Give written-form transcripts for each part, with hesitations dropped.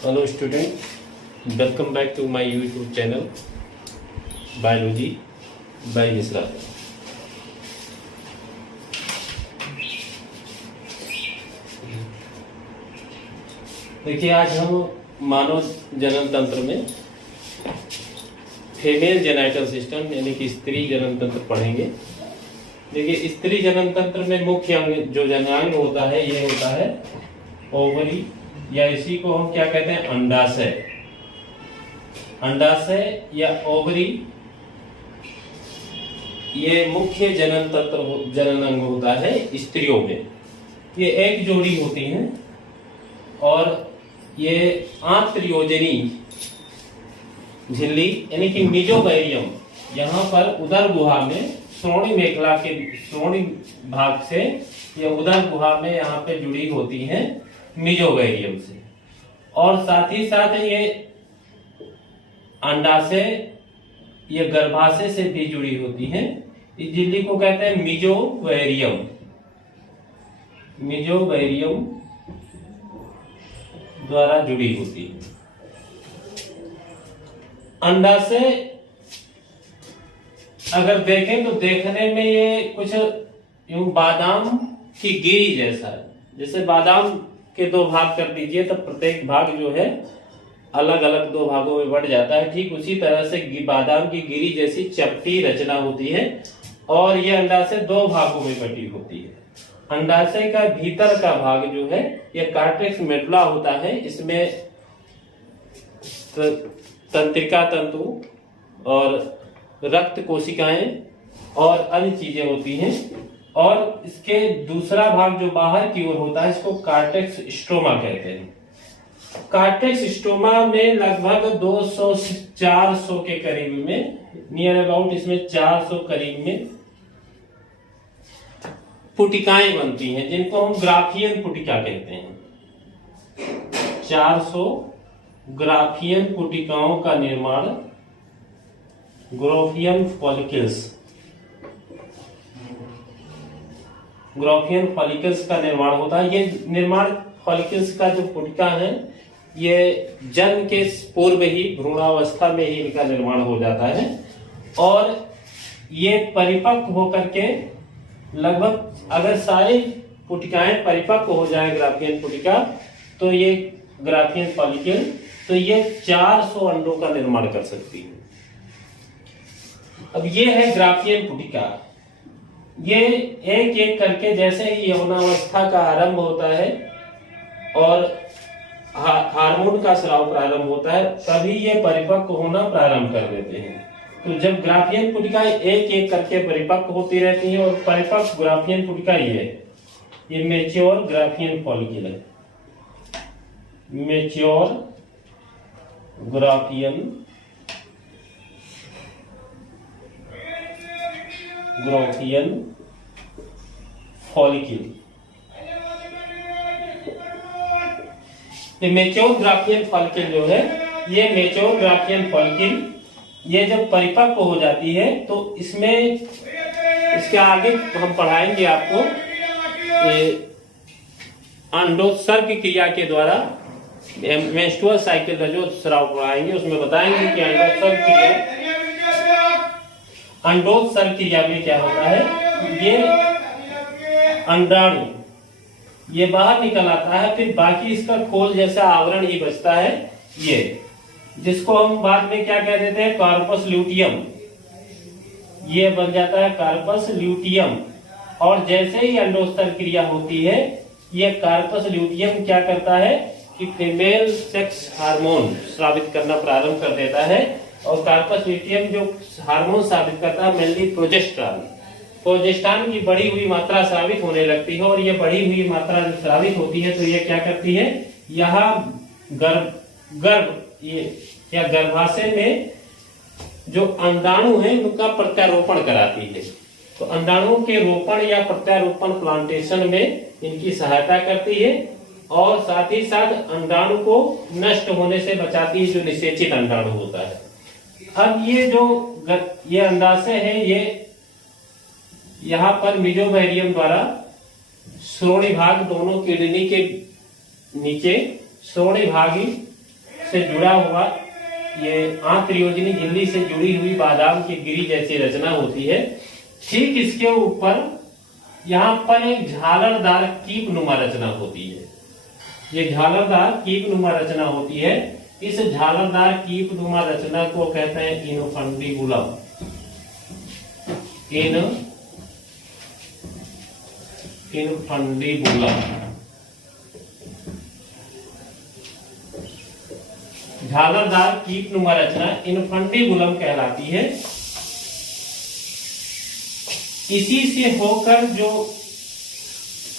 Hello student, welcome back to my YouTube channel Biology by Mishra. देखिए आज हम मानव जनन तंत्र में फीमेल जेनाइटल सिस्टम यानी कि स्त्री जनन तंत्र पढ़ेंगे। देखिए स्त्री जनन तंत्र में मुख्य अंग जो जनांग होता है ये होता है ओवरी, या इसी को हम क्या कहते हैं अंडाशय। अंडाशय या ओवरी ये मुख्य जनन तंत्र जनन अंग होता है स्त्रियों में। ये एक जोड़ी होती हैं और ये आंत्रयोजनी झिल्ली यानी कि मीजोबैरियम यहाँ पर उदर गुहा में श्रोणि मेखला के श्रोणि भाग से या उदर गुहा में यहाँ पे जुड़ी होती हैं मीजोबैरियम से। और साथ ही साथ ये अंडाशय या गर्भाशय से भी जुड़ी होती हैं। इस झिल्ली को कहते हैं मीजोबैरियम। मीजोबैरियम द्वारा जुड़ी होती है। अंडाशय अगर देखें तो देखने में ये कुछ यूं बादाम की गिरी जैसा है। जैसे बादाम के दो भाग कर दीजिए तो प्रत्येक भाग जो है अलग अलग दो भागों में बढ़ जाता है, ठीक उसी तरह से बादाम की गिरी जैसी चपटी रचना होती है और ये अंडाशय दो भागों में बटी होती है। अंडाशय का भीतर का भाग जो है ये कार्टेक्स मेडुला होता है। इसमें तंत्रिका तंतु और रक्त कोशिकाएं और अन्य चीजें होती हैं। और इसके दूसरा भाग जो बाहर की ओर होता है इसको कार्टेक्स स्ट्रोमा कहते हैं। कार्टेक्स स्ट्रोमा में लगभग 200 से 400 के करीब में, नियर अबाउट इसमें 400 करीब में पुटिकाएं बनती हैं जिनको हम ग्राफियन पुटिका कहते हैं। 400 ग्राफियन पुटिकाओं का निर्माण ग्राफियन फॉलिकल्स का निर्माण होता है। ये निर्माण फॉलिकल्स का जो पुटिका है ये जन्म के पूर्व ही भ्रूणावस्था में ही इनका निर्माण हो जाता है और ये परिपक्व होकर के लगभग अगर सारी पुटिकाएं परिपक्व हो जाए ग्राफियन पुटिका तो ये ग्राफियन फॉलिकल तो ये 400 अंडों का निर्माण कर सकती है। अब ये है ग्राफियन पुटिका। ये एक एक करके जैसे ही यौनावस्था का आरंभ होता है और हार्मोन का स्राव प्रारंभ होता है तभी ये परिपक्व होना प्रारंभ कर देते हैं। तो जब ग्राफियन पुटिका एक एक करके परिपक्व होती रहती है और परिपक्व ग्राफियन पुटिका ये मैच्योर ग्राफियन फॉलिकल है। Mature Graafian follicle. ये मैच्योर ग्राफियन फॉलिकल जो है ये मैच्योर ग्राफियन फॉलिकल ये जब परिपक्व हो जाती है तो इसमें इसके आगे हम पढ़ाएंगे आपको अंडोत्सर्ग क्रिया के द्वारा मेंस्ट्रुअल साइकिल का जो स्राव पढ़ाएंगे उसमें बताएंगे कि अंडोत्सर्ग क्रिया में क्या होता है। ये अंडाणु ये बाहर निकल आता है, फिर बाकी इसका खोल जैसा आवरण ही बचता है ये, जिसको हम बाद में क्या कह देते हैं कार्पस ल्यूटियम। ये बन जाता है कार्पस ल्यूटियम। और जैसे ही अंडोत्सर्ग क्रिया होती है ये कार्पस ल्यूटियम क्या करता है कि फीमेल सेक्स हार्मोन स्रावित करना प्रारंभ कर देता है। और कार्पस ल्यूटियम जो हार्मोन स्रावित करता है मेनली प्रोजेस्टेरॉन की बढ़ी हुई मात्रा स्रावित होने लगती है। और ये बढ़ी हुई मात्रा जब स्रावित होती है तो ये क्या करती है यहाँ गर्भाशय में जो अंडाणु है उनका प्रत्यारोपण कराती है। तो अंडाणुओं के रोपण या प्रत्यारोपण प्लांटेशन में इनकी सहायता करती है और साथ ही साथ अंडाणु को नष्ट होने से बचाती है जो निषेचित अंडाणु होता है। अब ये अंडाशय है ये यहाँ पर मीजोबैरियम द्वारा श्रोणि भाग दोनों किडनी के नीचे श्रोणि भागी से जुड़ा हुआ ये आंत्रयोजनी झिल्ली से जुड़ी हुई बादाम की गिरी जैसी रचना होती है। ठीक इसके ऊपर यहाँ पर एक झालरदार कीप नुमा रचना होती है। ये झालरदार कीप नुमा रचना होती है। इस झालरदार कीप नुमा रचना को कहते हैं इनफंडिबुलम। इनफंडिबुलम झालरदार कीप नुमा रचना इनफंडिबुलम कहलाती है। इसी से होकर जो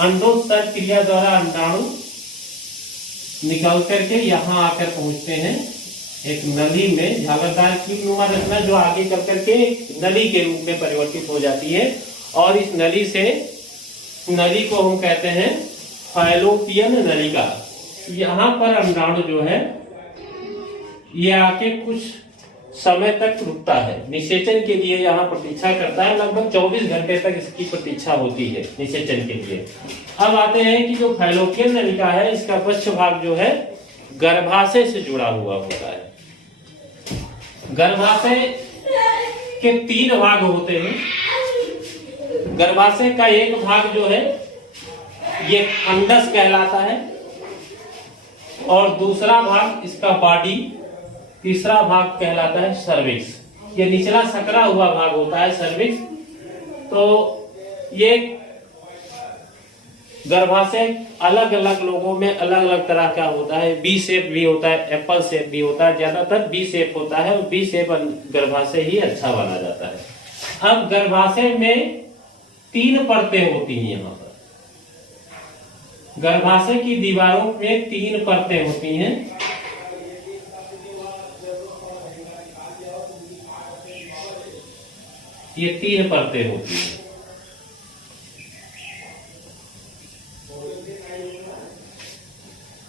अंडोत्सर्ग क्रिया द्वारा अंडाणु निकल करके यहाँ आकर पहुंचते हैं एक नली में। झालरदार कीप नुमा रचना जो आगे चल करके नली के रूप में परिवर्तित हो जाती है और इस नली को हम कहते हैं फैलोपियन नलिका। यहाँ पर अंडाणु जो है ये आके कुछ समय तक रुकता है, निषेचन के लिए यहाँ प्रतीक्षा करता है। लगभग 24 घंटे तक इसकी प्रतीक्षा होती है निषेचन के लिए। अब आते हैं कि जो फैलोपियन नलिका है इसका पश्च भाग जो है गर्भाशय से जुड़ा हुआ होता है। गर्भाशय के 3 भाग होते हैं। गर्भाशय का एक भाग जो है ये अंडस कहलाता है और दूसरा भाग इसका बॉडी, तीसरा भाग कहलाता है सर्विक्स। ये निचला सकरा हुआ भाग होता है सर्विक्स। तो ये गर्भाशय अलग अलग लोगों में अलग अलग तरह का होता है। बी शेप भी होता है, एप्पल शेप भी होता है, ज्यादातर बी शेप होता है और बी शेप गर्भाशय ही अच्छा माना जाता है। अब गर्भाशय में 3 परतें होती हैं। यहाँ पर गर्भाशय की दीवारों में 3 परतें होती हैं। ये 3 परतें होती हैं।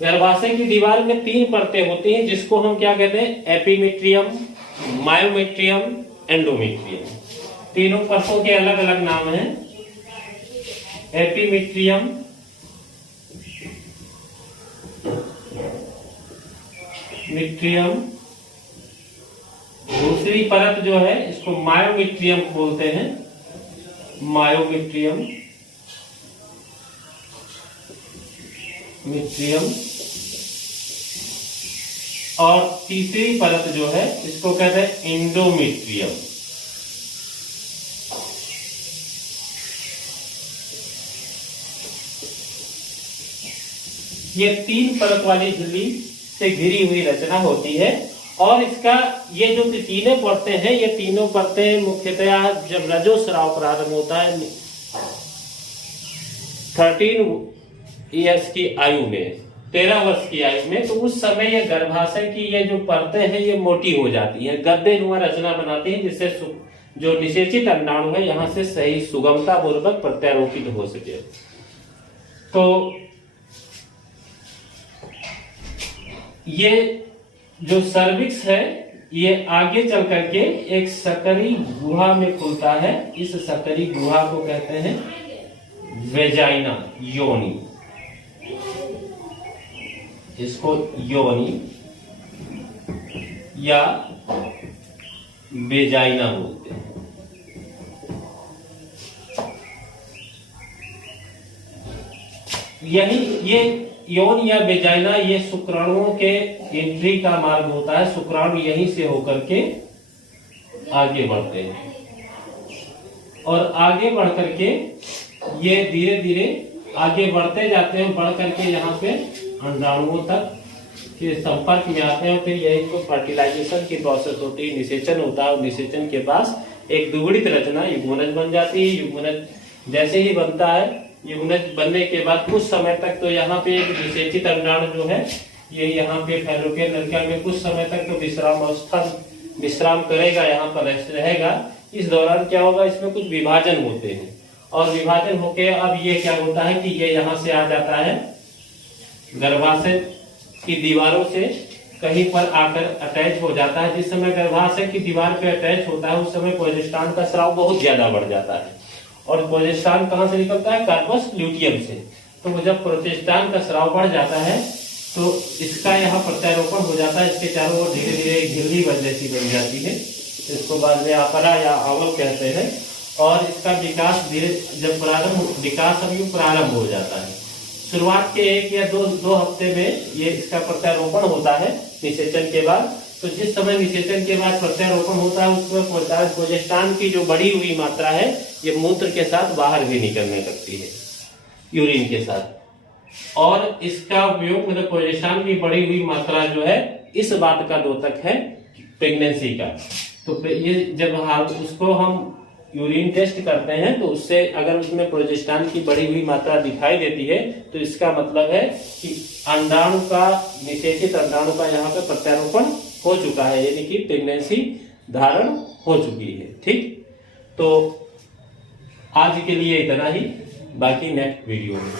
गर्भाशय की दीवार में 3 परतें होती हैं जिसको हम क्या कहते हैं, एपिमेट्रियम, मायोमेट्रियम, एंडोमेट्रियम। तीनों परतों के अलग अलग नाम हैं। एपिमेट्रियम, मेट्रियम, दूसरी परत जो है इसको मायोमेट्रियम बोलते हैं, मायोमेट्रियम, मेट्रियम। और तीसरी परत जो है इसको कहते हैं एंडोमेट्रियम। ये 3 परत वाली झिल्ली से घिरी हुई रचना होती है। और इसका ये जो 3 परतें हैं, ये तीनों परतें मुख्यतया जब रजोस्राव प्रारंभ होता है 13 ईयर्स की आयु में, 13 वर्ष की आयु में, तो उस समय ये गर्भाशय की ये जो परतें हैं ये मोटी हो जाती हैं, गद्दे नुमा रचना बनाती है, जिससे जो निषेचित अंडाणु है यहाँ से सही सुगमता पूर्वक प्रत्यारोपित हो सके। तो ये जो सर्विक्स है ये आगे चल करके एक सकरी गुहा में खुलता है। इस सकरी गुहा को कहते हैं वेजाइना, योनि। इसको योनि या वेजाइना बोलते हैं। यही ये यौन या वेजाइना ये शुक्राणुओं के एंट्री का मार्ग होता है। शुक्राणु यहीं से होकर के आगे बढ़ते हैं और आगे बढ़ करके ये धीरे धीरे आगे बढ़ते जाते हैं, बढ़ करके यहाँ पे अंडाणुओं तक के संपर्क में आते हैं। फिर यही तो फर्टिलाइजेशन की प्रोसेस होती है, निषेचन होता है और निषेचन के पास एक दुगुणित रचना युग्मनज बन जाती है। युग्मनज जैसे ही बनता है, युग्मनज बनने के बाद कुछ समय तक तो यहाँ पे एक निषेचित अंडाणु जो है ये यहाँ पे फैलोपियन नलिका में कुछ समय तक तो विश्राम करेगा, यहाँ पर रहेगा। इस दौरान क्या होगा, इसमें कुछ विभाजन होते हैं और विभाजन होके अब ये क्या होता है कि ये यहाँ से आ जाता है गर्भाशय की दीवारों से कहीं पर आकर अटैच हो जाता है। जिस समय गर्भाशय की दीवार पे अटैच होता है उस समय प्रोजेस्टेरॉन का स्राव बहुत ज्यादा बढ़ जाता है। और प्रोजेस्टेरॉन कहाँ से निकलता है, कार्पस ल्यूटियम से। तो जब प्रोजेस्टेरॉन का स्राव बढ़ जाता है तो इसका यहाँ प्रत्यारोपण हो जाता है। इसके चारों ओर धीरे धीरे एक झिल्ली जैसी बन जाती है, इसको बाद में आपरा या आवल कहते हैं। और इसका विकास धीरे जब विकास अभी प्रारंभ हो जाता है। शुरुआत के 1 या 2 हफ्ते में ये इसका प्रत्यारोपण होता है निषेचन के बाद। तो जिस समय निषेचन के बाद प्रत्यारोपण होता है उसमें प्रोजेस्टेरॉन की जो बढ़ी हुई मात्रा है ये मूत्र के साथ बाहर भी निकलने लगती है, यूरिन के साथ। और इसका उपयोग मतलब प्रोजेस्टेरॉन की बढ़ी हुई मात्रा जो है इस बात का द्योतक है प्रेगनेंसी का। तो ये जब उसको हम यूरिन टेस्ट करते हैं तो उससे अगर उसमें प्रोजेस्टेरॉन की बढ़ी हुई मात्रा दिखाई देती है तो इसका मतलब है कि अंडाणु का, निषेचित अंडाणु का यहाँ पे प्रत्यारोपण हो चुका है, यानी कि प्रेगनेंसी धारण हो चुकी है। ठीक, तो आज के लिए इतना ही, बाकी नेक्स्ट वीडियो में।